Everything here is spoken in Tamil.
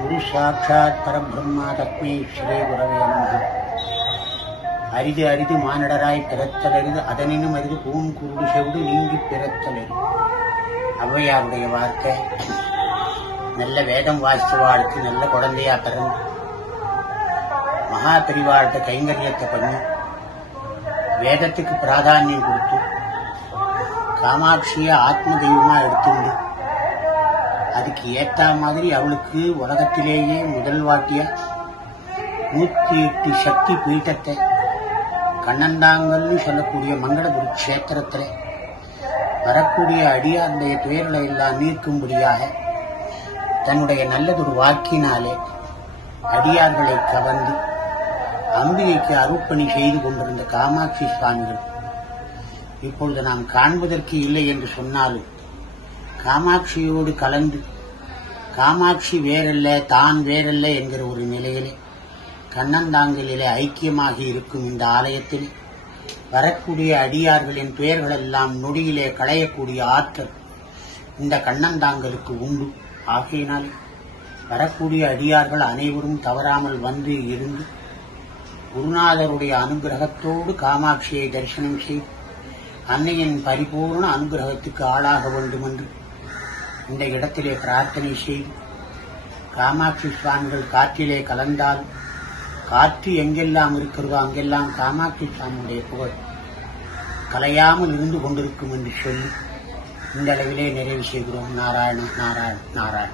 குரு சாட்சாத் பரபிரம்மா தஸ்மை ஸ்ரீ குரவே நமः. அரிது அரிது மானடராய் பிறத்தலரிது அதனினும் அரிது பூம் குருடு செவிடு நீங்கி பிறத்தலரிது. ஔவையாருடைய வார்த்தை. நல்ல வேதம் வாசித்து வாழ்த்து நல்ல குழந்தையா பிறந்து மகா பெரிவாழ்த்த கைங்கரியத்தை பண்ணி வேதத்துக்கு பிராதானியம் கொடுத்து காமாட்சிய ஆத்ம தெய்வமா எடுத்துண்டு அதுக்கு ஏற்ற மாதிரி அவளுக்கு உலகத்திலேயே முதல் வாட்டிய 108 சக்தி பீட்டத்தை கண்ணந்தாங்கல்னு சொல்லக்கூடிய மங்களபுரி கஷேத்திரத்தில் வரக்கூடிய அடியாருடைய துயர்களை எல்லாம் நீக்கும்படியாக தன்னுடைய நல்லதொரு வாக்கினாலே அடியார்களை கவர்ந்து அம்பிகைக்கு அருப்பணி செய்து கொண்டிருந்த காமாட்சி சுவாமிகள் இப்பொழுது நாம் காண்பதற்கு இல்லை என்று சொன்னாலும் காமாட்சியோடு கலந்து காமாட்சி வேறல்ல தான் வேறல்ல என்கிற ஒரு நிலையிலே கண்ணந்தாங்கலிலே ஐக்கியமாகி இருக்கும் இந்த ஆலயத்தில் வரக்கூடிய அடியார்களின் துயர்கள் எல்லாம் நொடியிலே களையக்கூடிய ஆற்றல் இந்த கண்ணந்தாங்கலுக்கு உண்டு. ஆகையினால் வரக்கூடிய அடியார்கள் அனைவரும் தவறாமல் வந்து இருந்து குருநாதருடைய அனுகிரகத்தோடு காமாட்சியை தரிசனம் செய்து அன்னையின் பரிபூர்ண அனுகிரகத்துக்கு ஆளாக வேண்டும் என்று இந்த இடத்திலே பிரார்த்தனை செய்து காமாட்சி சுவாமிகள் காற்றிலே கலந்தால் காற்று எங்கெல்லாம் இருக்கிறதோ அங்கெல்லாம் காமாட்சி சுவாமியுடைய புகழ் கலையாமல் இருந்து கொண்டிருக்கும் என்று சொல்லி இந்த அளவிலே நிறைவு செய்கிறோம். நாராயண நாராயண நாராயண.